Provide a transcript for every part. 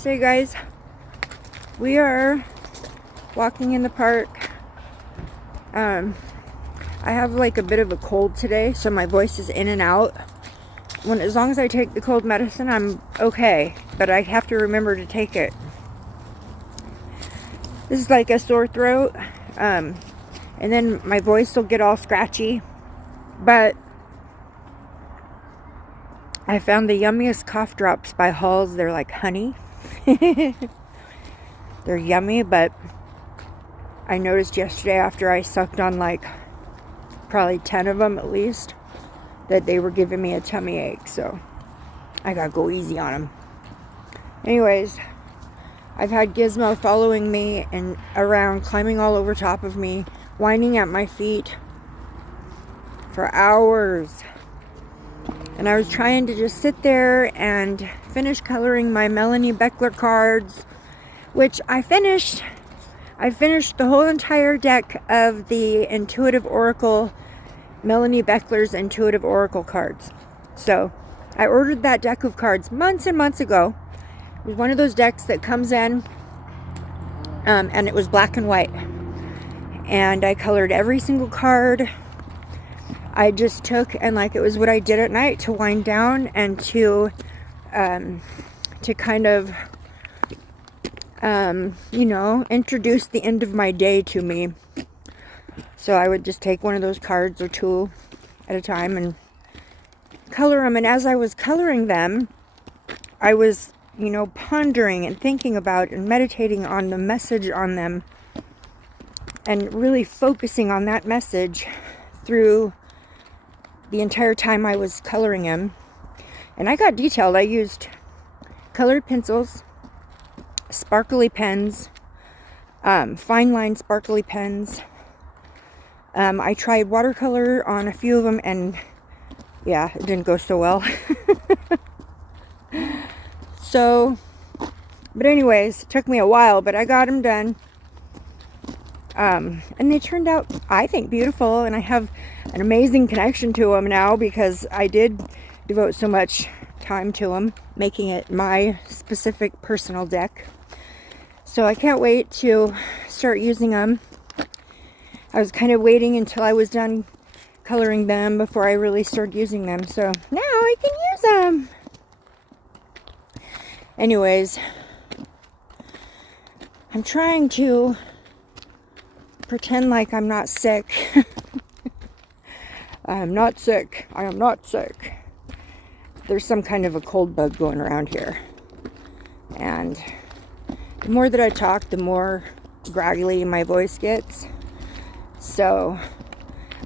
Namaste, guys. We are walking in the park. I have like a bit of a cold today, so my voice is in and out. As long as I take the cold medicine, I'm okay, but I have to remember to take it. This is like a sore throat, and then my voice will get all scratchy, but I found the yummiest cough drops by Halls. They're like honey. They're yummy, but I noticed yesterday after I sucked on like probably 10 of them at least that they were giving me a tummy ache, so I gotta go easy on them. Anyways, I've had Gizmo following me and around, climbing all over top of me, whining at my feet for hours. And I was trying to just sit there and finish coloring my Melanie Beckler cards, which I finished. I finished the whole entire deck of the Intuitive Oracle, Melanie Beckler's Intuitive Oracle cards. So I ordered that deck of cards months and months ago. It was one of those decks that comes in, and it was black and white. And I colored every single card. I just took, and like it was what I did at night to wind down and to kind of, introduce the end of my day to me. So I would just take one of those cards or two at a time and color them. And as I was coloring them, I was, pondering and thinking about and meditating on the message on them and really focusing on that message through the entire time I was coloring them. And I got detailed. I used colored pencils, sparkly pens, fine line sparkly pens. I tried watercolor on a few of them, and yeah, it didn't go so well. But anyways, it took me a while, but I got them done. And they turned out, I think, beautiful, and I have an amazing connection to them now because I did devote so much time to them, making it my specific personal deck. So I can't wait to start using them. I was kind of waiting until I was done coloring them before I really started using them. So now I can use them. Anyways, I'm trying to pretend like I'm not sick. I am not sick. I am not sick. There's some kind of a cold bug going around here. And the more that I talk, the more graggly my voice gets. So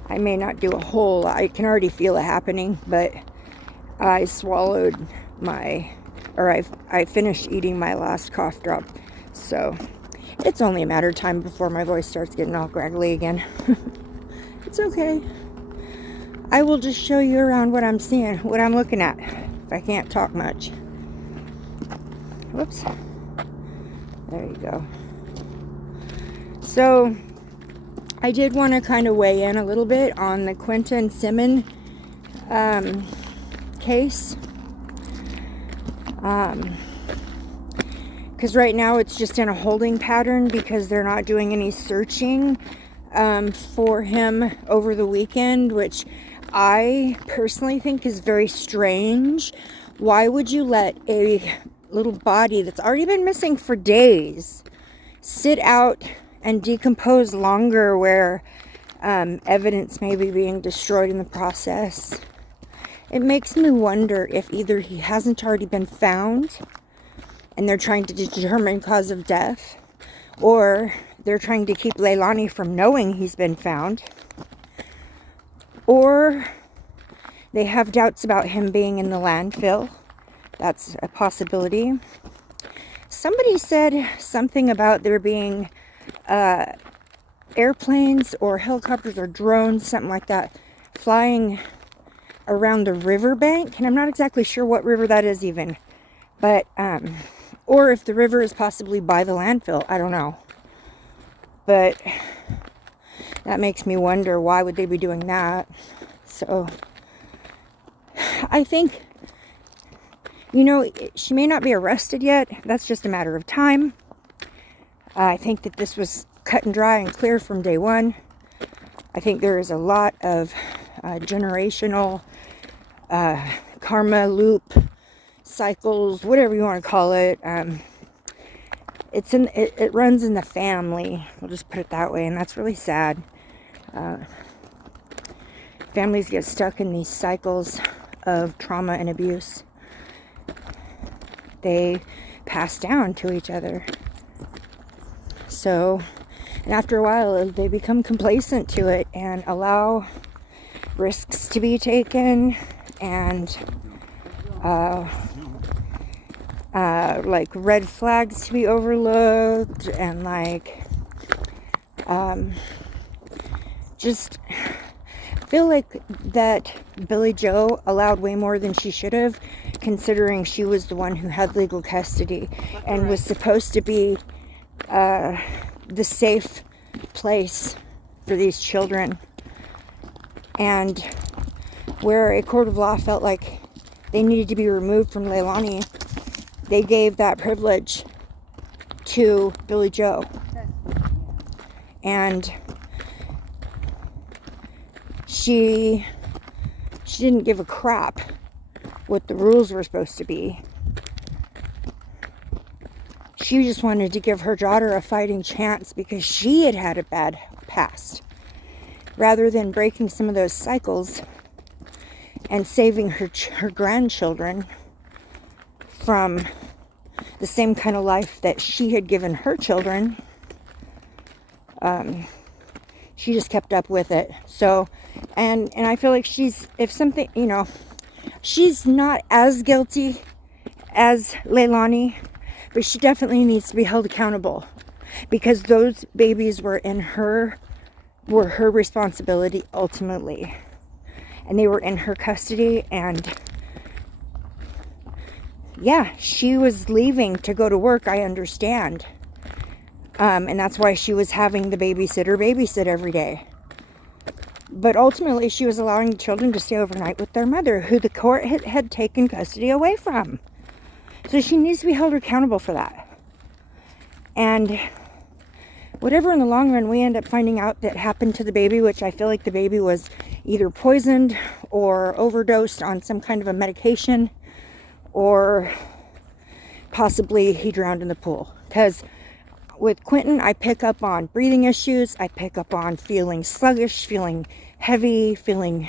I may not do a whole, I can already feel it happening, but I swallowed I finished eating my last cough drop. So it's only a matter of time before my voice starts getting all graggly again. It's okay. I will just show you around what I'm seeing, what I'm looking at, if I can't talk much. Whoops. There you go. So I did want to kind of weigh in a little bit on the Quentin Simon case. Because right now it's just in a holding pattern because they're not doing any searching for him over the weekend, which I personally think is very strange. Why would you let a little body that's already been missing for days sit out and decompose longer where evidence may be being destroyed in the process? It makes me wonder if either he hasn't already been found and they're trying to determine cause of death, or they're trying to keep Leilani from knowing he's been found, or they have doubts about him being in the landfill. That's a possibility. Somebody said something about there being airplanes or helicopters or drones, something like that, flying around the riverbank, and I'm not exactly sure what river that is even, but or if the river is possibly by the landfill, I don't know. But that makes me wonder, why would they be doing that? So I think, You know, she may not be arrested yet. That's just a matter of time. I think that this was cut and dry and clear from day one. I think there is a lot of generational karma loop cycles, whatever you want to call it. It runs in the family. We'll just put it that way, and that's really sad. Families get stuck in these cycles of trauma and abuse. They pass down to each other. So, and after a while, they become complacent to it and allow risks to be taken and like red flags to be overlooked, and like just feel like that Billie Joe allowed way more than she should have, considering she was the one who had legal custody and was supposed to be the safe place for these children. And where a court of law felt like they needed to be removed from Leilani, they gave that privilege to Billie Joe. And she didn't give a crap what the rules were supposed to be. She just wanted to give her daughter a fighting chance because she had had a bad past, rather than breaking some of those cycles and saving her grandchildren from the same kind of life that she had given her children. She just kept up with it. So, and I feel like she's not as guilty as Leilani, but she definitely needs to be held accountable, because those babies were her responsibility ultimately, and they were in her custody. And yeah, she was leaving to go to work, I understand. And that's why she was having the babysitter babysit every day. But ultimately, she was allowing the children to stay overnight with their mother, who the court had taken custody away from. So she needs to be held accountable for that. And whatever in the long run we end up finding out that happened to the baby, which I feel like the baby was either poisoned or overdosed on some kind of a medication, or possibly he drowned in the pool. Because with Quentin, I pick up on breathing issues. I pick up on feeling sluggish, feeling heavy, feeling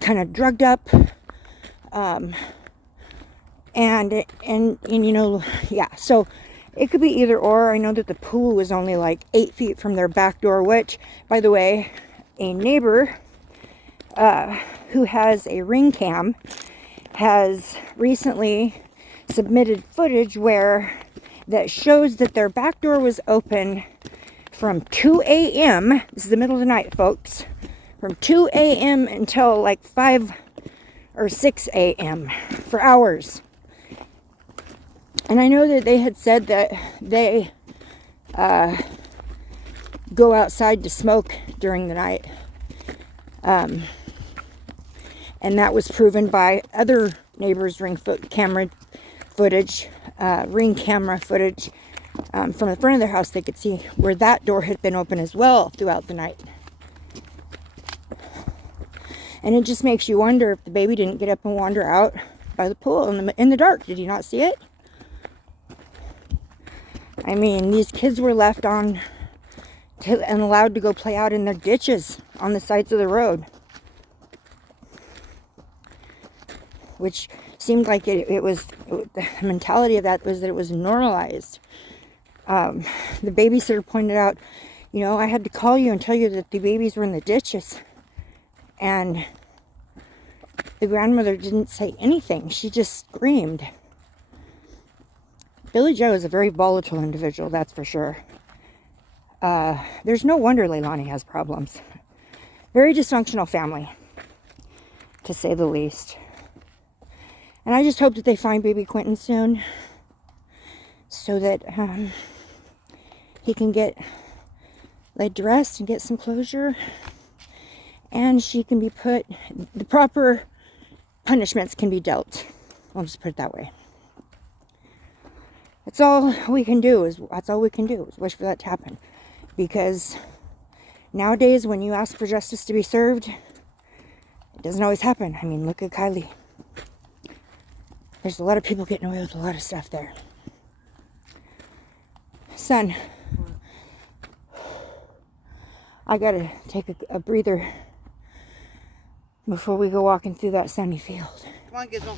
kind of drugged up. And you know, yeah, so it could be either or. I know that the pool was only like 8 feet from their back door, which, by the way, a neighbor who has a Ring cam has recently submitted footage that shows that their back door was open from 2 a.m. This is the middle of the night, folks. From 2 a.m. until like 5 or 6 a.m. for hours. And I know that they had said that they go outside to smoke during the night. And that was proven by other neighbors' ring camera footage from the front of their house. They could see where that door had been open as well throughout the night. And it just makes you wonder if the baby didn't get up and wander out by the pool in the dark. Did you not see it? I mean, these kids were left and allowed to go play out in their ditches on the sides of the road, which seemed like the mentality of that was that it was normalized. The babysitter pointed out, you know, I had to call you and tell you that the babies were in the ditches. And the grandmother didn't say anything. She just screamed. Billie Joe is a very volatile individual, that's for sure. There's no wonder Leilani has problems. Very dysfunctional family, to say the least. And I just hope that they find baby Quentin soon, so that he can get laid to rest and get some closure, and she can be the proper punishments can be dealt. I'll just put it that way. That's all we can do is wish for that to happen. Because nowadays, when you ask for justice to be served, it doesn't always happen. I mean, look at Kylie. There's a lot of people getting away with a lot of stuff there. Son, I gotta take a breather before we go walking through that sunny field. Come on, Gizmo.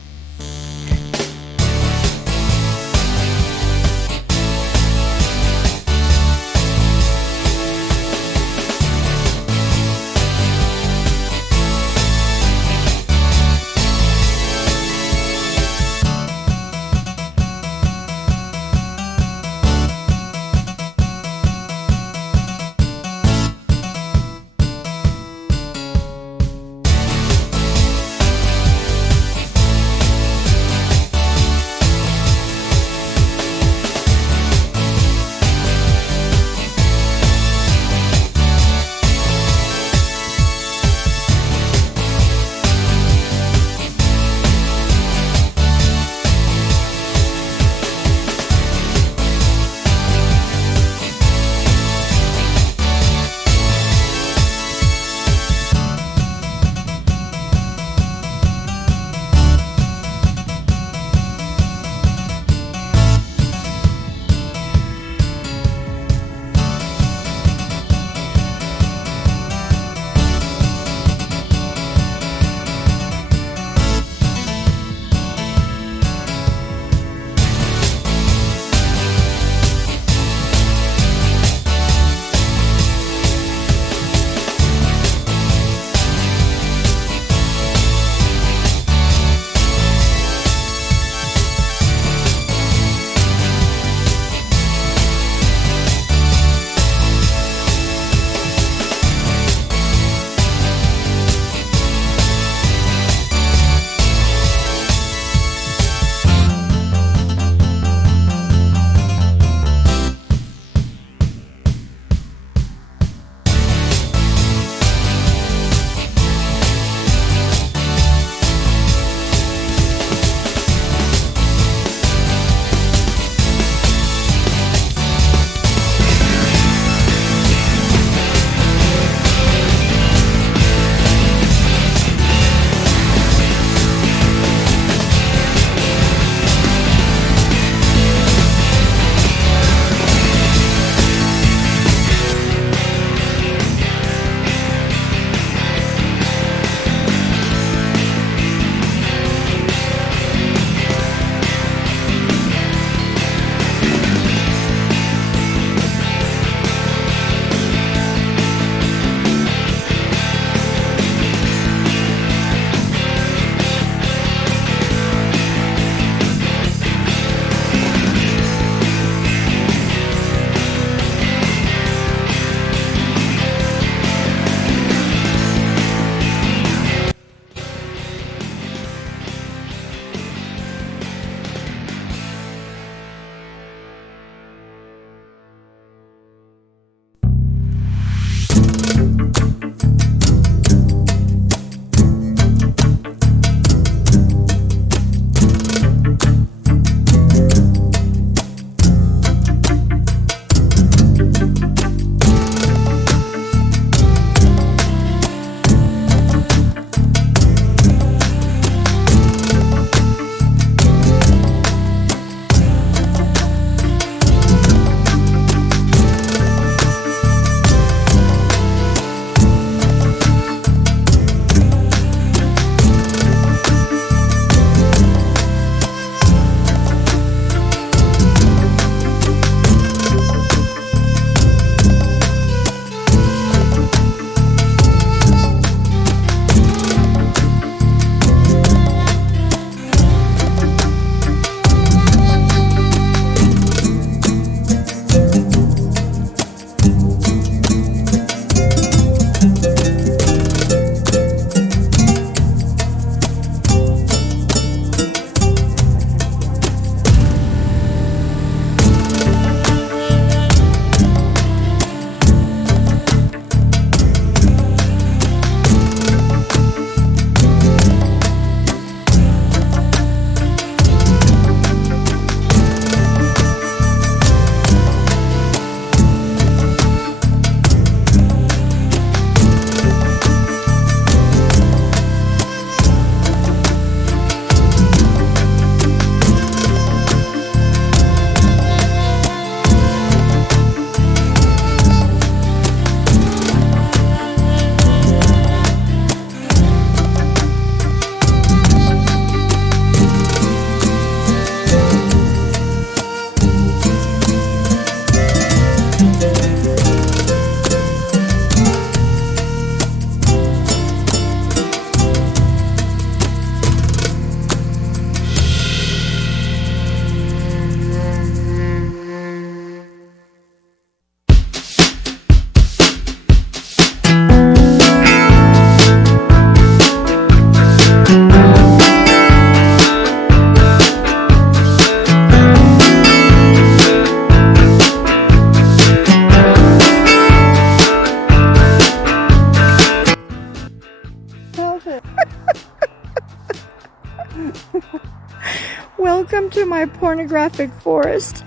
Welcome to my pornographic forest.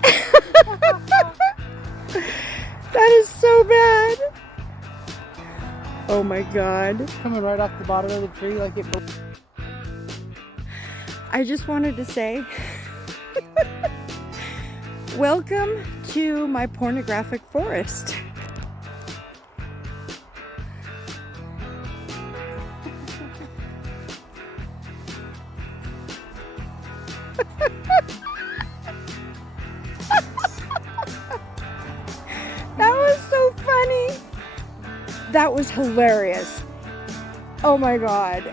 That is so bad. Oh my god. Coming right off the bottom of the tree like it. I just wanted to say, welcome to my pornographic forest. That was so funny. That was hilarious. Oh my god.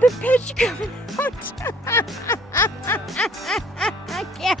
The pitch coming out. I can't.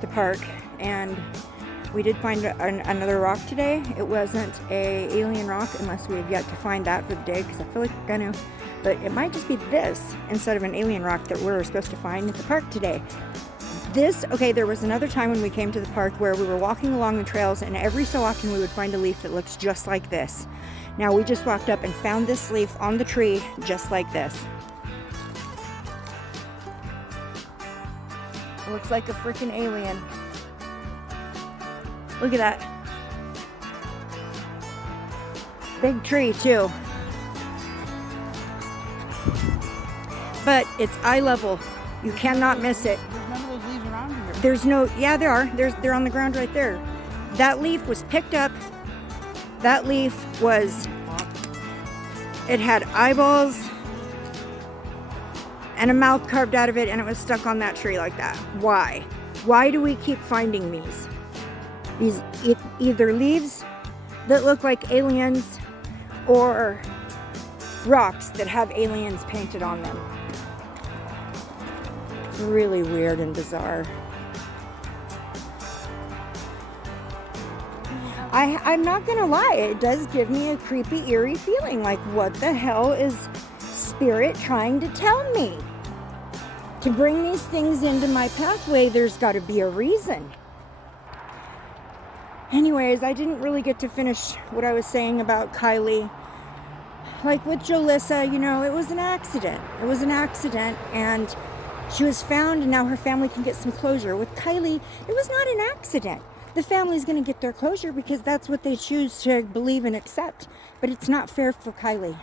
The park, and we did find another rock today. It wasn't a alien rock, unless we have yet to find that for the day, because I feel like we're gonna, but it might just be this instead of an alien rock that we're supposed to find at the park today. This, okay, there was another time when we came to the park where we were walking along the trails, and every so often we would find a leaf that looks just like this. Now we just walked up and found this leaf on the tree just like this. Looks like a freaking alien. Look at that. Big tree too. But it's eye level. You cannot miss it. There's none of those leaves around here. There's no, yeah, there are. They're on the ground right there. That leaf was picked up. That leaf was, it had eyeballs and a mouth carved out of it, and it was stuck on that tree like that. Why? Why do we keep finding these? These either leaves that look like aliens or rocks that have aliens painted on them. It's really weird and bizarre. I'm not gonna lie, it does give me a creepy, eerie feeling. Like, what the hell is Spirit trying to tell me? To bring these things into my pathway, there's got to be a reason. Anyways, I didn't really get to finish what I was saying about Kylie. Like with Jolissa, you know, it was an accident. It was an accident, and she was found, and now her family can get some closure. With Kylie, it was not an accident. The family's going to get their closure because that's what they choose to believe and accept. But it's not fair for Kylie.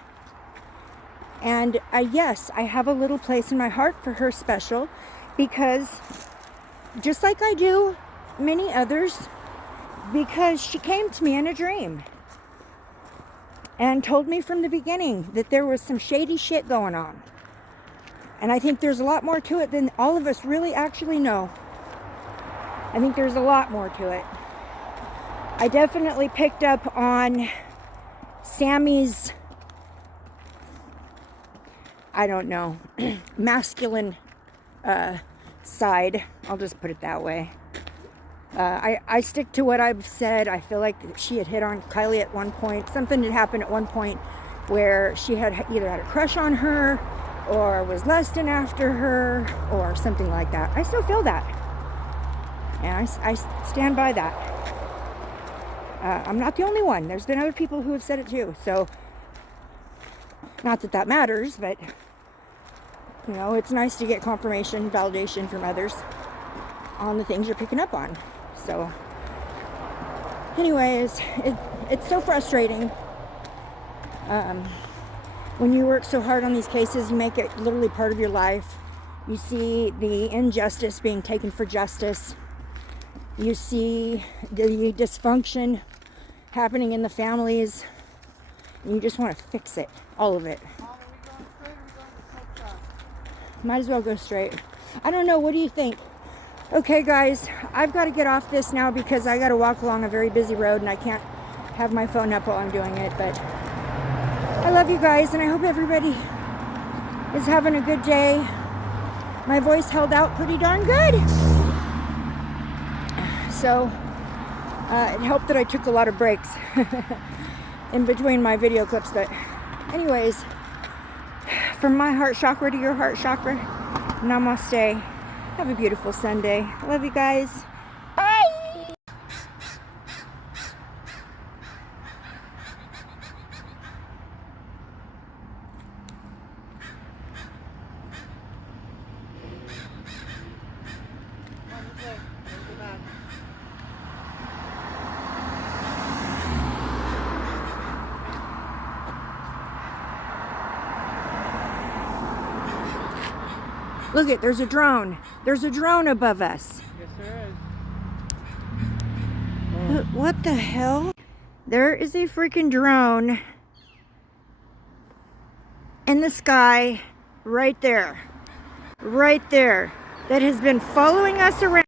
And yes, I have a little place in my heart for her special, because just like I do many others, because she came to me in a dream and told me from the beginning that there was some shady shit going on. And I think there's a lot more to it than all of us really actually know. I think there's a lot more to it. I definitely picked up on Sammy's, I don't know, masculine side. I'll just put it that way. I stick to what I've said. I feel like she had hit on Kylie at one point. Something had happened at one point where she had either had a crush on her or was lusting after her or something like that. I still feel that. And I stand by that. I'm not the only one. There's been other people who have said it too. So, not that that matters, but, you know, it's nice to get confirmation, validation from others on the things you're picking up on. So, anyways, it's so frustrating. When you work so hard on these cases, you make it literally part of your life. You see the injustice being taken for justice. You see the dysfunction happening in the families. And you just want to fix it, all of it. Mom, are we going straight or are we going to the smoke shop? Might as well go straight. I don't know, what do you think? Okay guys, I've got to get off this now because I got to walk along a very busy road and I can't have my phone up while I'm doing it, but I love you guys and I hope everybody is having a good day. My voice held out pretty darn good. So it helped that I took a lot of breaks in between my video clips, but anyways, from my heart chakra to your heart chakra, namaste. Have a beautiful Sunday. Love you guys. Bye. Come on, this way. Go back. Look it, there's a drone. There's a drone above us. Yes, there is. What the hell? There is a freaking drone in the sky right there. Right there. That has been following us around.